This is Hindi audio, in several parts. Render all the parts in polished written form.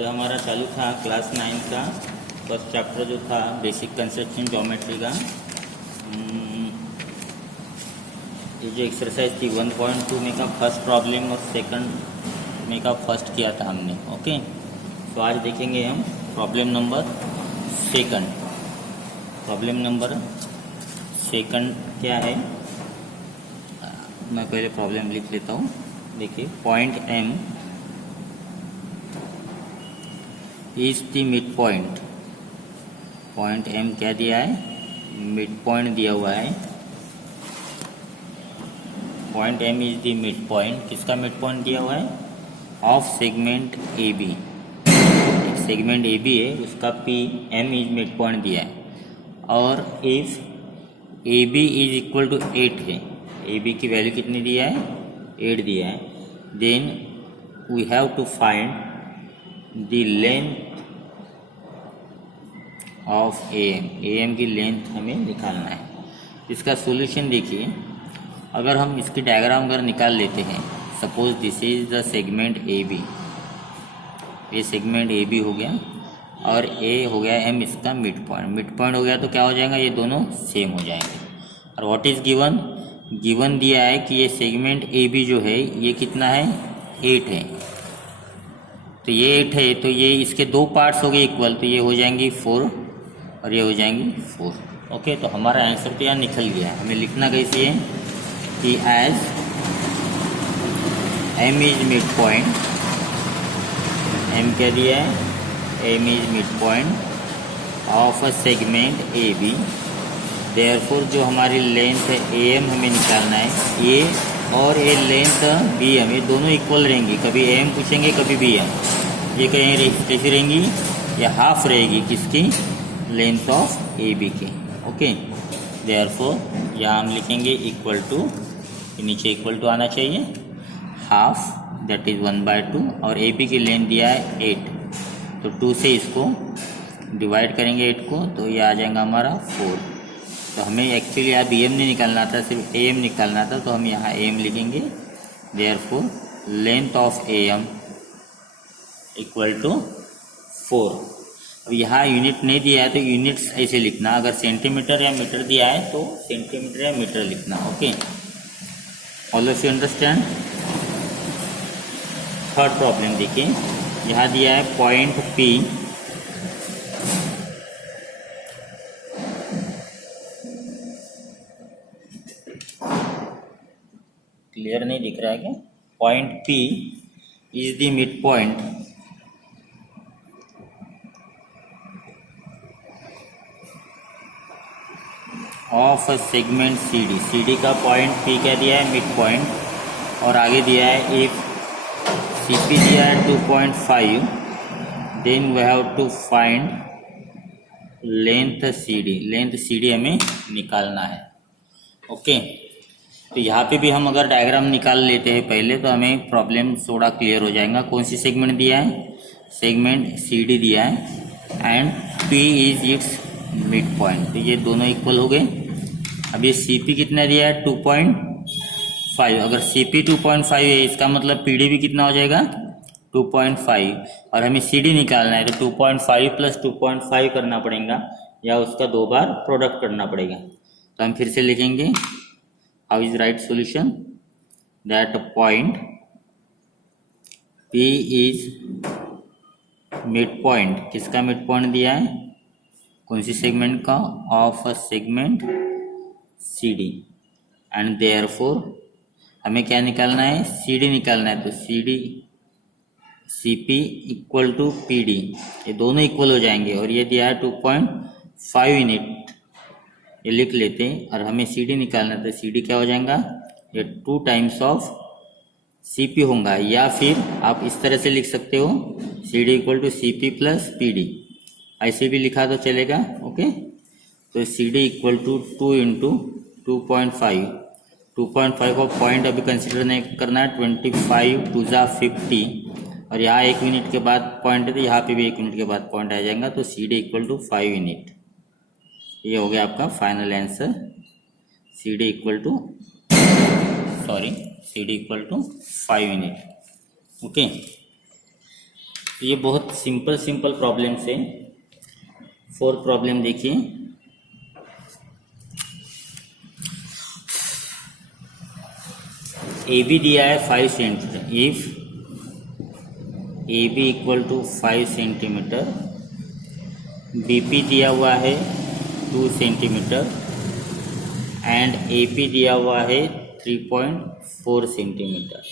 कल हमारा चालू था क्लास 9 का फर्स्ट चैप्टर जो था बेसिक कंस्ट्रक्शन ज्योमेट्री का। ये जो एक्सरसाइज थी 1.2 में का फर्स्ट प्रॉब्लम और सेकंड में का फर्स्ट किया था हमने। ओके, तो आज देखेंगे हम problem number second. Problem number second क्या है, मैं पहले प्रॉब्लम लिख लेता हूँ। देखिए, point M is the midpoint. Point M क्या दिया है, मिड पॉइंट दिया हुआ है। Point M is the midpoint, किसका मिड पॉइंट दिया हुआ है, of segment A B. Segment A B है, उसका P M is midpoint दिया है। और if A B is equal to 8 है, ए बी की वैल्यू कितनी दिया है, 8 दिया है, then we have to find the length of A M की लेंथ हमें निकालना है। इसका सॉल्यूशन देखिए, अगर हम इसकी डायग्राम अगर निकाल लेते हैं, suppose this is the segment A B, ये सेगमेंट ए बी हो गया और ए हो गया एम इसका मिड पॉइंट हो गया, तो क्या हो जाएगा, ये दोनों सेम हो जाएंगे। और व्हाट इज गिवन दिया है कि ये सेगमेंट ए बी जो है ये कितना है, 8 है। तो ये 8 है, तो ये इसके दो पार्ट्स हो गए इक्वल, तो ये हो जाएंगी 4 और ये हो जाएंगी 4। ओके, तो हमारा आंसर तो यहाँ निकल गया। हमें लिखना कैसे है कि as M is midpoint, M क्या दिया है, M is midpoint of a segment A B, therefore जो हमारी लेंथ है ए एम हमें निकालना है, ए और ए लेंथ बी एम, ये दोनों इक्वल रहेंगी। कभी ए एम पूछेंगे कभी बी एम, ये कहीं कैसी रहेंगी, ये हाफ रहेगी किसकी, लेंथ ऑफ ए बी की। ओके, देयरफॉर यहाँ हम लिखेंगे इक्वल टू, नीचे इक्वल टू आना चाहिए, हाफ दैट इज 1/2, और ए बी की लेंथ दिया है 8, तो 2 से इसको डिवाइड करेंगे 8 को, तो ये आ जाएगा हमारा 4। तो हमें एक्चुअली यहाँ बी एम नहीं निकालना था, सिर्फ ए एम निकालना था, तो हम यहाँ ए एम लिखेंगे। Therefore length of A M equal to 4। अब यहाँ यूनिट नहीं दिया है तो यूनिट्स ऐसे लिखना, अगर सेंटीमीटर या मीटर दिया है तो सेंटीमीटर या मीटर लिखना। Okay, all of you understand. Third problem देखिए, यहाँ दिया है पॉइंट पी क्लियर नहीं दिख रहा है क्या, point P is the midpoint of segment C D. C D का पॉइंट पी क्या दिया है, मिड पॉइंट, और आगे दिया है इफ सी पी दिया है 2.5, then we have to find length C D. Length C D हमें निकालना है। ओके, तो यहाँ पे भी हम अगर डायग्राम निकाल लेते हैं पहले, तो हमें प्रॉब्लम थोड़ा क्लियर हो जाएगा। कौन सी सेगमेंट दिया है, सेगमेंट सी डी दिया है and P is it's mid point, तो ये दोनों इक्वल हो गए। अब ये सी पी कितना दिया है, 2.5, अगर सी पी 2.5 है, इसका मतलब पी डी भी कितना हो जाएगा, 2.5, और हमें सी डी निकालना है, तो 2.5 प्लस 2.5 करना पड़ेगा, या उसका 2 बार प्रोडक्ट करना पड़ेगा। तो हम फिर से लिखेंगे, how is right solution, that point P is midpoint, किसका मिड पॉइंट दिया है, कौन सी सेगमेंट का, of a segment C D, and therefore हमें क्या निकालना है, सी डी निकालना है, तो C D C P equal to P D, ये दोनों इक्वल हो जाएंगे, और ये दिया है 2.5 यूनिट, ये लिख लेते हैं। और हमें सी डी निकालना है, तो सी डी क्या हो जाएगा, ये 2 टाइम्स ऑफ सी पी होगा, या फिर आप इस तरह से लिख सकते हो, C D equal to C P plus P D, ऐसे भी लिखा तो चलेगा। ओके, तो C D equal to 2 into 2.5, 2.5 को पॉइंट अभी कंसिडर नहीं करना है, 25 2 जा 50, और यहाँ 1 यूनिट के बाद पॉइंट है, तो यहाँ पे भी 1 यूनिट के बाद पॉइंट आ जाएगा, तो C D equal to 5 unit. ये हो गया आपका final answer, C D equal to C D equal to 5 unit. Okay, ये बहुत सिंपल प्रॉब्लम्स है। 4 प्रॉब्लम देखिए। ए बी दिया है 5 centimetre. If A B equal to 5 centimetre, B P दिया हुआ है 2 सेंटीमीटर एंड ए पी दिया हुआ है 3.4 सेंटीमीटर।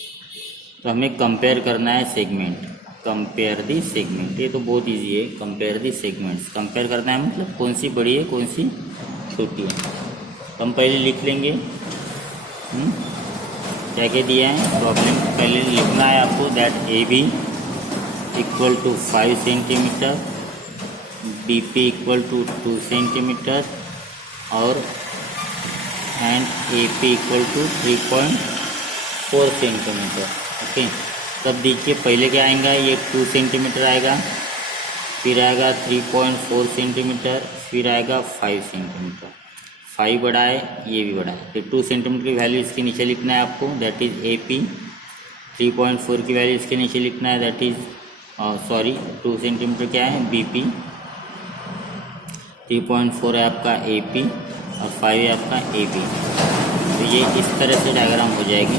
तो हमें कंपेयर करना है सेगमेंट। कंपेयर दी सेगमेंट, ये तो बहुत इजी है। कंपेयर दी सेगमेंट्स, कंपेयर करना है मतलब कौन सी बड़ी है कौन सी छोटी है। तो हम पहले लिख लेंगे क्या क्या दिया है प्रॉब्लम। पहले लिखना है आपको that A B equal to 5 centimetre, B P equal to 2 centimetre और and A P equal to 3.4 centimetre. Okay, तब देखिए पहले क्या आएगा, ये 2 सेंटीमीटर आएगा, फिर आएगा 3.4 सेंटीमीटर, फिर आएगा 5 सेंटीमीटर। 5 बड़ा है, ये भी बड़ा है। फिर 2 सेंटीमीटर की वैल्यू इसके नीचे लिखना है आपको, दैट इज़ ए पी। 3.4 की वैल्यू इसके नीचे लिखना है, दैट इज़ 2 सेंटीमीटर क्या है बी पी। 3.4 है आपका ए पी और 5 है आपका ए बी। तो ये इस तरह से डायग्राम हो जाएगी।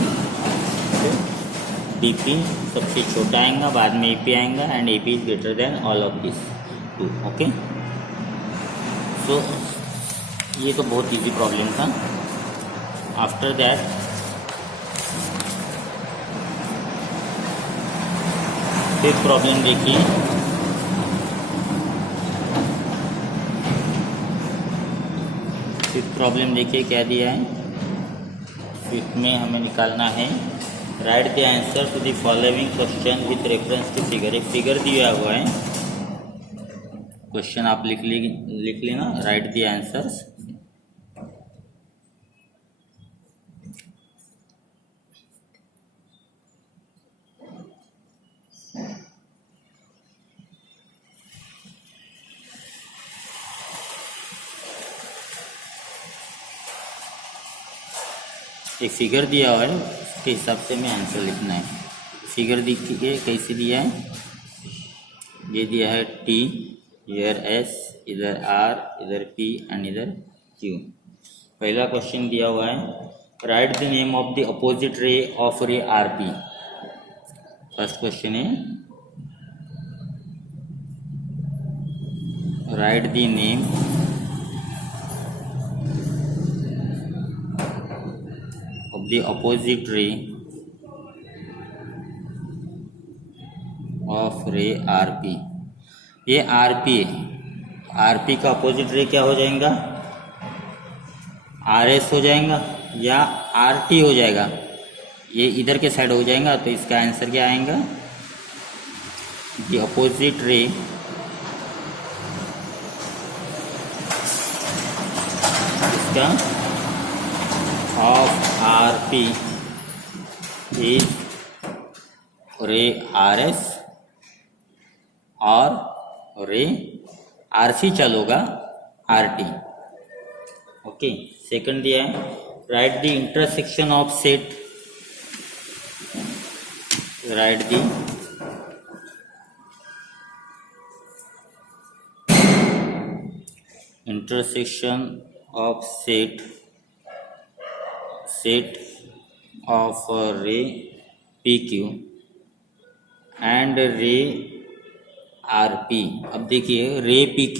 डी पी सबसे छोटा आएगा, बाद में ए पी आएगा and A P is greater than all of this 2। Okay, so ये तो बहुत इजी प्रॉब्लम था। आफ्टर दैट फिर प्रॉब्लम देखिए। फिफ्थ प्रॉब्लम देखिए क्या दिया है। फिफ्थ में हमें निकालना है write the answer to the following question with reference to figure. एक फिगर दिया हुआ है, क्वेश्चन आप लिख लेना। राइट द आंसर्स एक फिगर दिया हुआ है, उसके हिसाब से हमें आंसर लिखना है। फिगर देखिए कैसे दिया है। ये दिया है टी, इधर एस, इधर आर, इधर पी एंड इधर क्यू। पहला क्वेश्चन दिया हुआ है write the name of the opposite ray of ray R P. First question है write the name of the opposite ray of ray RP। ये RP है, RP का अपोजिट रे क्या हो जाएगा, RS हो जाएगा या RT हो जाएगा। ये इधर के साइड हो जाएगा, तो इसका आंसर क्या आएगा, द अपोजिट रे इसका of RP is रे RS और रे RC चलोगा RT। ओके, सेकंड दिया है write the intersection of set. Right the intersection of set of ray PQ and ray RP। अब देखिए रे PQ,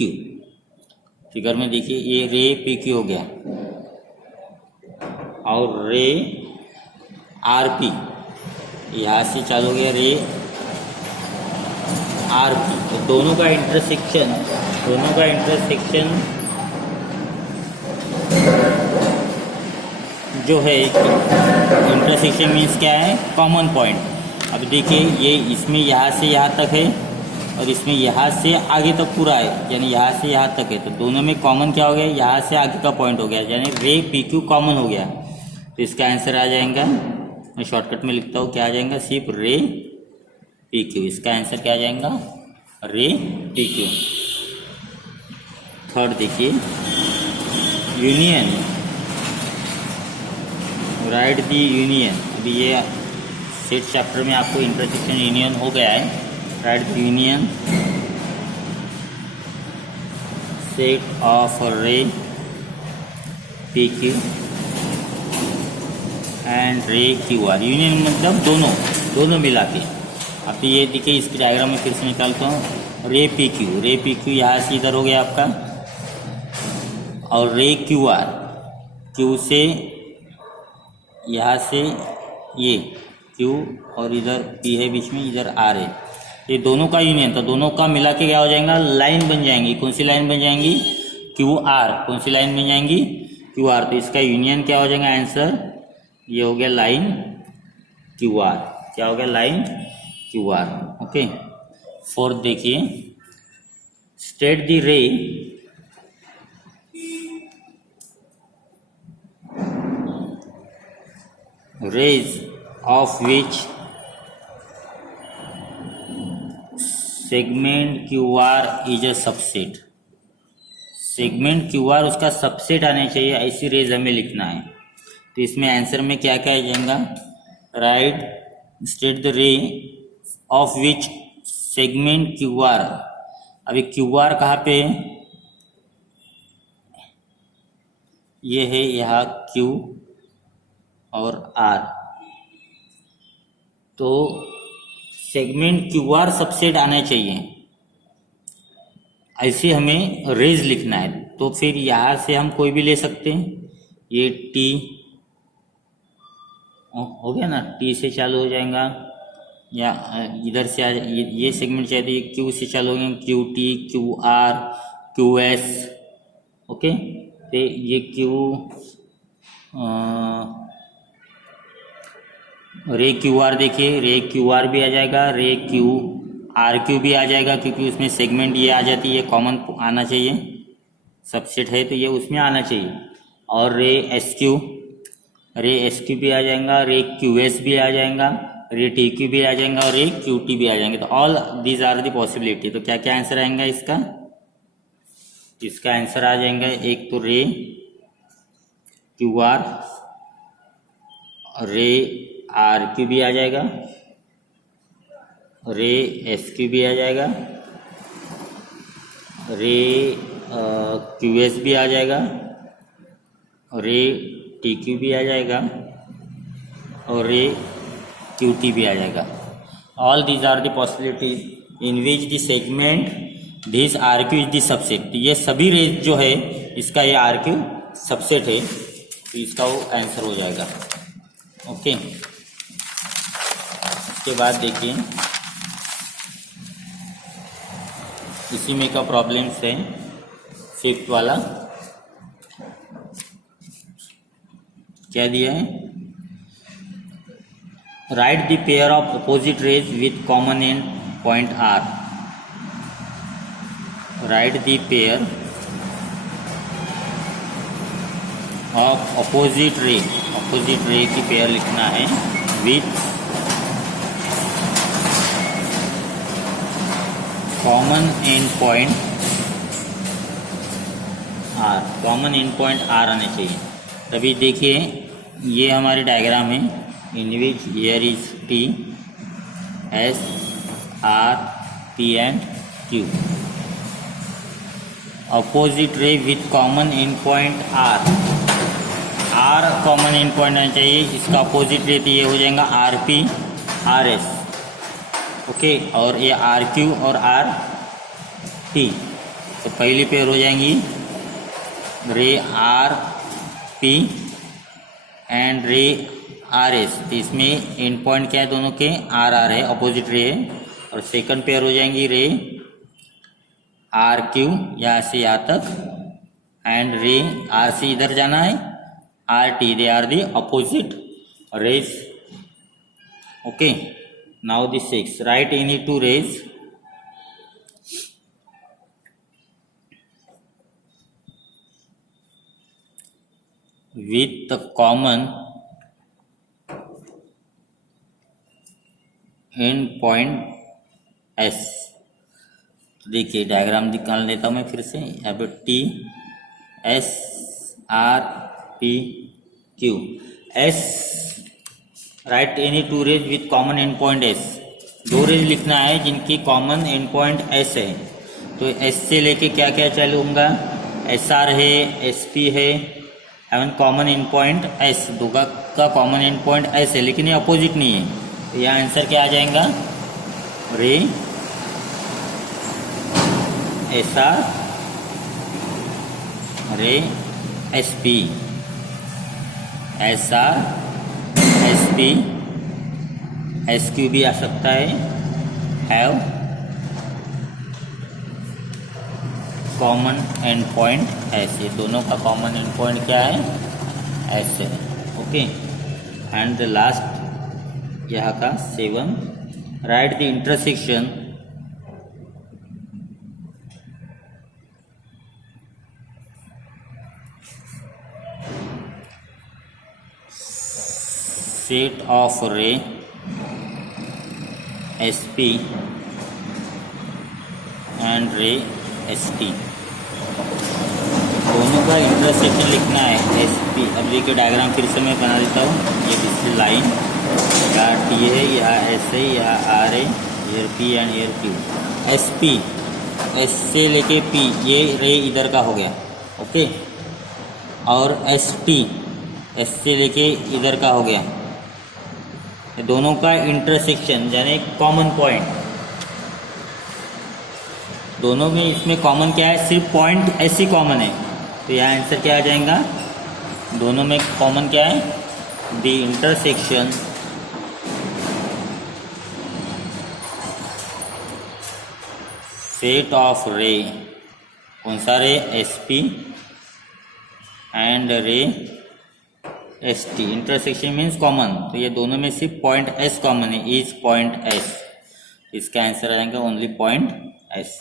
फिगर में देखिए ये रे PQ हो गया और रे RP यहाँ से चालू हो गया रे RP। तो दोनों का इंटरसेक्शन जो है, इंटरसेक्शन मीन्स क्या है, कॉमन पॉइंट। अब देखिए ये इसमें यहाँ से यहाँ तक है और इसमें यहाँ से आगे तक पूरा है, यानी यहाँ से यहाँ तक है। तो दोनों में कॉमन क्या हो गया, यहाँ से आगे का पॉइंट हो गया, यानी रे पी क्यू कॉमन हो गया। तो इसका आंसर आ जाएगा, मैं शॉर्टकट में लिखता हूँ, क्या आ जाएगा, सिर्फ रे पी क्यू। इसका आंसर क्या आ जाएगा, रे पी क्यू। थर्ड देखिए यूनियन। Right the union. अभी ये सेट चैप्टर में आपको इंटरसेक्शन यूनियन हो गया है, write the union set of रे पी क्यू एंड रे क्यू आर। यूनियन मतलब दोनों मिला के। अब ये देखिए इसकी डायग्राम में फिर से निकालता हूँ। रे पी क्यू यहाँ से इधर हो गया आपका, और रे क्यू आर, क्यू से यहाँ से ये क्यू और इधर पी है बीच में, इधर आर है, ये दोनों का यूनियन। तो दोनों का मिला के क्या हो जाएगा, लाइन बन जाएंगी। कौन सी लाइन बन जाएंगी, क्यू आर। कौन सी लाइन बन जाएंगी, क्यू आर। तो इसका यूनियन क्या हो जाएगा, आंसर ये हो गया लाइन क्यू आर। क्या हो गया, line Q R. Okay. Fourth देखिए, state the ray rays of which segment QR is a subset। Segment QR उसका सबसेट आने चाहिए, ऐसी रेज हमें लिखना है। तो इसमें आंसर में क्या क्या आ जाएगा, right state the ray of which segment QR। अभी QR कहाँ पे है, ये है यहाँ Q और R। तो सेगमेंट QR सबसेट आना चाहिए, ऐसे हमें रेज लिखना है। तो फिर यहाँ से हम कोई भी ले सकते हैं। ये T हो गया ना, T से चालू हो जाएगा, या इधर से ये सेगमेंट चाहिए तो ये Q से चालू हो गया, QT, QR, QS। ओके। तो ये रे क्यू आर, देखिए रे क्यू आर भी आ जाएगा, रे क्यू आर क्यू भी आ जाएगा, क्योंकि उसमें सेगमेंट ये आ जाती है, कॉमन आना चाहिए, सबसेट है तो ये उसमें आना चाहिए। और रे एस क्यू भी आ जाएगा, रे क्यू एस भी आ जाएगा, रे टी क्यू भी आ जाएगा, और रे क्यू टी भी आ जाएंगे। तो all these are the possibility. तो क्या क्या आंसर आएगा इसका आंसर आ जाएगा, एक तो रे क्यू आर, रे आर क्यू भी आ जाएगा, रे एस क्यू भी आ जाएगा, रे क्यू एस भी आ जाएगा, रे टी क्यू भी आ जाएगा, और रे क्यू टी भी आ जाएगा। All these are the possibility in which the segment this R Q is the subset. ये सभी रेज जो है इसका ये आर क्यू सबसेट है, तो इसका वो आंसर हो जाएगा। ओके। इसके बाद देखिए इसी में का प्रॉब्लम्स है, फिफ्थ वाला क्या दिया है, write the pair of opposite rays with common end point R. Write the pair of opposite ray की पेयर लिखना है with common end point R. Common end point R आने चाहिए। तभी देखिए ये हमारी डायग्राम है, in which here is T, S, R, P and Q. Opposite ray with common end point R. R common end point आना चाहिए, इसका अपोजिट रे तो ये हो जाएगा R P, R S. Okay. और ये आर क्यू और आर टी। तो पहली पेयर हो जाएंगी रे आर पी एंड रे आर एस। तो इसमें एंड पॉइंट क्या है दोनों के, आर आर है, अपोजिट रे है। और सेकंड पेयर हो जाएंगी रे आर क्यू, यहाँ से यहाँ तक, एंड रे आर से इधर जाना है, R T, they are the opposite rays. Okay. Now the sixth, write any two rays with the common end point S। देखिए डायग्राम निकाल लेता हूँ मैं फिर से। यहाँ पे T, S, R, P, Q। S, write any two rays with common end point S. दो रेज लिखना है जिनकी कॉमन एंड पॉइंट एस है। तो एस से लेके क्या क्या चलूँगा, एस आर है, एस पी है, एवं कॉमन एंड पॉइंट एस, दो का कॉमन एंड पॉइंट एस है, लेकिन ये अपोजिट नहीं है। तो यहाँ आंसर क्या आ जाएगा, रे एस आर, रे S P, S R S P, S Q भी आ सकता है, have common end point S, ये दोनों का कॉमन एंड पॉइंट क्या है, एस है। ओके, एंड द लास्ट यहाँ का 7, right the intersection set of रे S P and ray S T, दोनों का इंटरसेक्शन लिखना है एस पी। अब देखिए डायग्राम फिर से मैं बना देता हूँ। ये किसी लाइन, यहाँ टी है, यहाँ एस है, यहाँ आर है, air P and air Q. S P, S से लेके पी, ये रे इधर का हो गया, ओके। और एस टी, एस से लेके इधर का हो गया। दोनों का इंटरसेक्शन यानी कॉमन पॉइंट, दोनों में इसमें कॉमन क्या है, सिर्फ पॉइंट ऐसी कॉमन है। तो यहाँ आंसर क्या आ जाएगा, दोनों में कॉमन क्या है, द इंटरसेक्शन सेट ऑफ रे, कौन सा ray, S P and ray S T, intersection means common. तो ये दोनों में सिर्फ पॉइंट एस कॉमन है, इज पॉइंट एस, इसका आंसर आएगा only point S.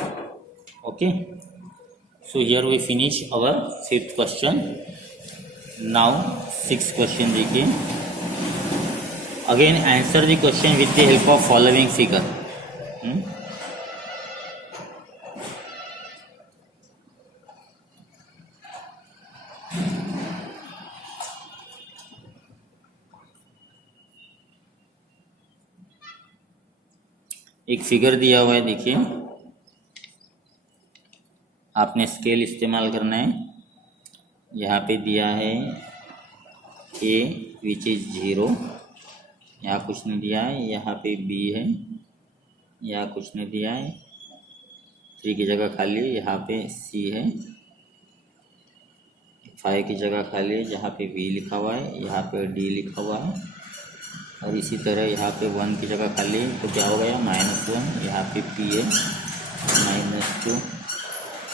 Okay, so here we finish our 5th question. Now 6th question देखिए। Again answer the question with the help of following figure. एक फिगर दिया हुआ है, देखिए आपने स्केल इस्तेमाल करना है। यहाँ पे दिया है a विच इज 0, यहाँ कुछ नहीं दिया है। यहाँ पे b है, यहाँ कुछ नहीं दिया है, 3 की जगह खाली है, यहाँ पे c है। 5 की जगह खाली है, जहाँ पे b लिखा हुआ है, यहाँ पे d लिखा हुआ है। और इसी तरह यहाँ पे 1 की जगह खाली है, तो क्या हो गया, -1। यहाँ पे p है, -2,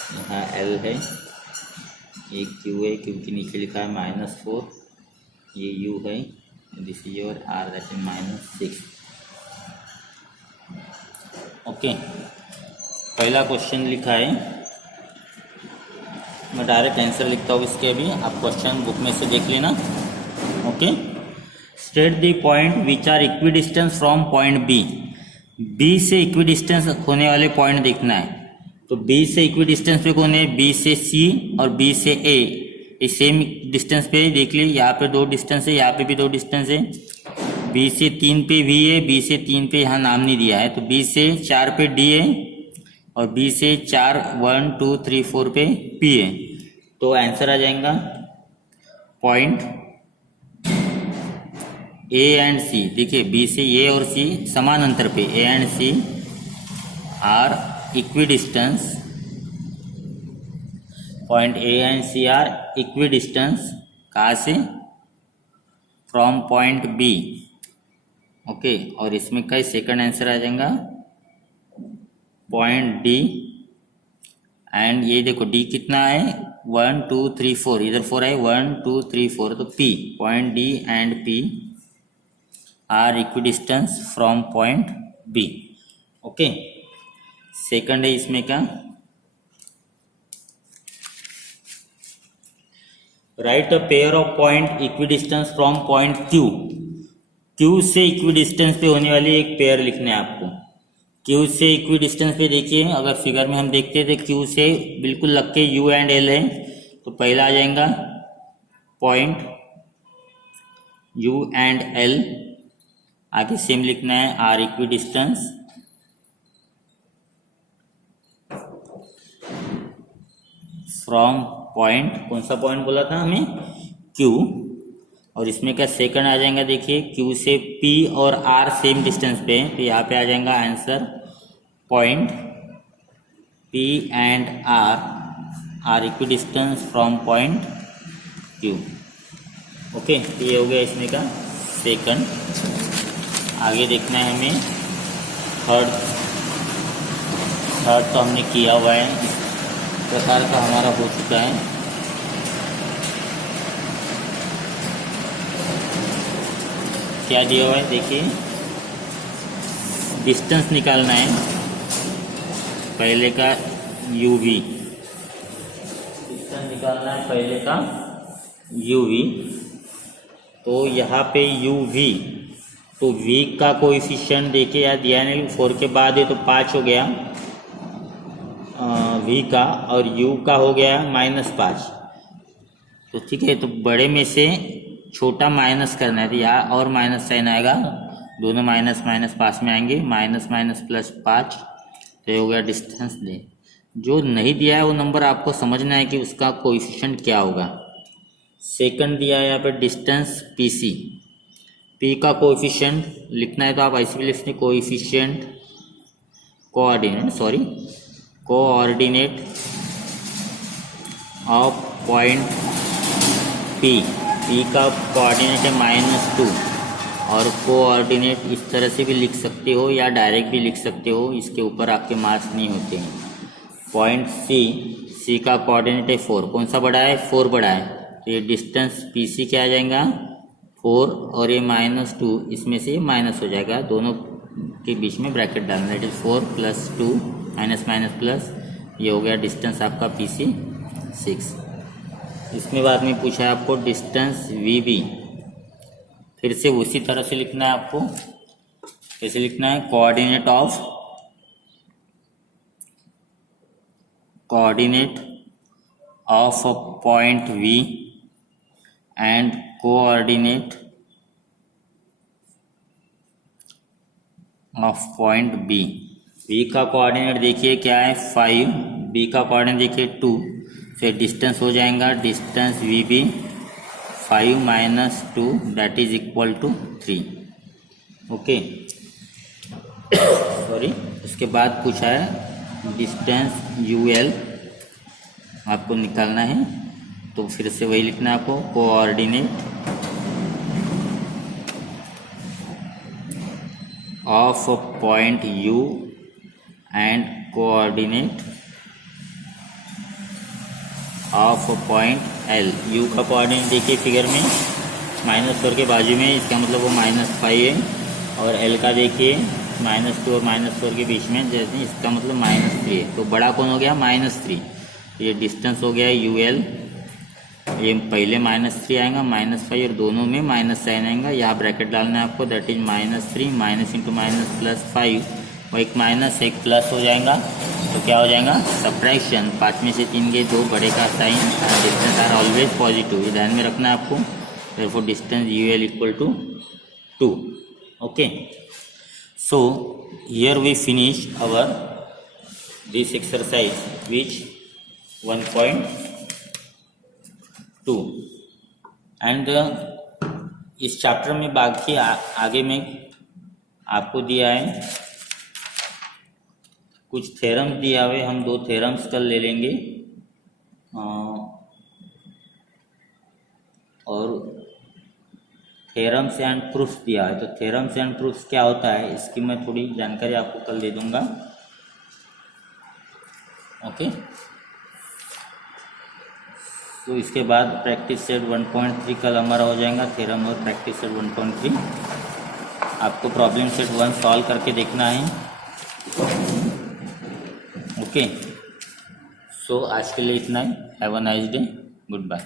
यहाँ l है, ये q है, q के नीचे लिखा है -4, ये u है, this is your r, that is -6। Okay, पहला क्वेश्चन लिखा है, मैं डायरेक्ट आंसर लिखता हूँ इसके। अभी आप क्वेश्चन बुक में से देख लेना। Okay, state the point which are equidistance from point B. B से इक्विडिस्टेंस होने वाले पॉइंट देखना है। तो बी से इक्विडिस्टेंस पे कौन है, बी से सी और बी से ए, इस सेम डिस्टेंस पे देख ली। यहाँ पे 2 डिस्टेंस है, यहाँ पे भी 2 डिस्टेंस है। बी से 3 पे वी है, बी से 3 पे यहाँ नाम नहीं दिया है। तो बी से 4 पे डी है और बी से 4 1 2 3 4 पे पी है। तो आंसर आ जाएगा पॉइंट ए एंड सी। देखिए बी से ए और सी समान अंतर पे, A and C are equidistance, point A and C are equidistance कहाँ से, फ्रॉम पॉइंट बी। ओके, और इसमें का सेकंड आंसर आ जाएगा पॉइंट डी। एंड ये देखो डी कितना है, 1 2 3 4, इधर 4 है, 1 2 3 4, तो P, point D and P are equidistance from point B. Okay, second है इसमें क्या, write a pair of point equidistance from point Q. Q से इक्विडिस्टेंस पे होने वाली एक पेयर लिखना है आपको। क्यू से इक्विडिस्टेंस पे देखिए, अगर फिगर में हम देखते हैं तो क्यू से बिल्कुल लग के यू एंड एल है। तो पहला आ जाएगा पॉइंट यू एंड एल आगे सेम लिखना है are equidistance from point, कौन सा पॉइंट बोला था हमें, Q, और इसमें क्या सेकंड आ जाएगा, देखिए Q से P और R सेम डिस्टेंस पे है, तो यहाँ पे आ जाएगा answer point P and R are equidistance from point Q। Okay, तो ये हो गया इसमें का सेकंड। आगे देखना है हमें थर्ड तो हमने किया हुआ है, इस प्रकार का हमारा हो चुका है। क्या दिया हुआ है, देखिए डिस्टेंस निकालना है पहले का UV, डिस्टेंस निकालना है पहले का UV। तो यहाँ पे UV, तो V का कोएफिशिएंट देखिए यार दिया नहीं, 4 के बाद है तो 5 हो गया V का, और U का हो गया -5। तो ठीक है, तो बड़े में से छोटा माइनस करना है, तो यहाँ और माइनस साइन आएगा, दोनों माइनस माइनस पास में आएंगे, माइनस माइनस प्लस 5, तो ये हो गया डिस्टेंस दे। जो नहीं दिया है वो नंबर आपको समझना है कि उसका कोएफिशिएंट क्या होगा। सेकंड दिया है यहाँ पे डिस्टेंस PC, P का कोएफिशिएंट लिखना है तो आप ऐसे भी लिखते हैं coefficient coordinate of point P का कोऑर्डिनेट है -2, और कोऑर्डिनेट इस तरह से भी लिख सकते हो या डायरेक्ट भी लिख सकते हो, इसके ऊपर आपके मार्क्स नहीं होते हैं। पॉइंट C का कोऑर्डिनेट है 4, कौन सा बड़ा है, 4 बड़ा है, तो ये डिस्टेंस PC क्या आ जाएगा 4, और ये -2 इसमें से माइनस हो जाएगा, दोनों के बीच में ब्रैकेट डालना, that is 4 + 2 minus minus plus, ये हो गया डिस्टेंस आपका PC 6। इसमें बाद में पूछा है आपको डिस्टेंस VB, फिर से उसी तरह से लिखना है आपको, कैसे लिखना है, coordinate of point V and coordinate of point B। V का कोऑर्डिनेट देखिए क्या है 5, B का कोऑर्डिनेट देखिए 2, फिर डिस्टेंस हो जाएगा distance VB 5 - 2 that is equal to 3। Okay, sorry, उसके बाद पूछा है डिस्टेंस UL आपको निकालना है, तो फिर से वही लिखना है आपको, coordinate of point U and coordinate of point L। U का कोऑर्डिनेट देखिए फिगर में -4 के बाजू में, इसका मतलब वो -5 है, और L का देखिए -2 और -4 के बीच में, जैसे इसका मतलब -3 है, तो बड़ा कौन हो गया -3। ये डिस्टेंस हो गया UL, ये पहले -3 आएगा, -5 और दोनों में माइनस साइन आएगा, यहाँ ब्रैकेट डालना है आपको, that is -3 minus into minus plus 5, और एक माइनस एक प्लस हो जाएगा, तो क्या हो जाएगा सब्ट्रैक्शन, 5 में से 3 गए, 2 बड़े का sign, distance are always positive, ये ध्यान में रखना है आपको। Therefore distance UL equal to 2। Okay, so here we finish our this exercise which 1.2 and इस चैप्टर में बाकी आगे में आपको दिया है कुछ थ्योरम्स दिया हुए, हम 2 थ्योरम्स कल ले लेंगे, और थ्योरम्स एंड प्रूफ्स दिया है, तो थ्योरम्स एंड प्रूफ्स क्या होता है इसकी मैं थोड़ी जानकारी आपको कल दे दूंगा। ओके, तो इसके बाद प्रैक्टिस सेट 1.3 कल हमारा हो जाएगा, थ्योरम और प्रैक्टिस सेट 1.3। आपको प्रॉब्लम सेट 1 सॉल्व करके देखना है। ओके, सो आज के लिए इतना ही। Have a nice day, good bye.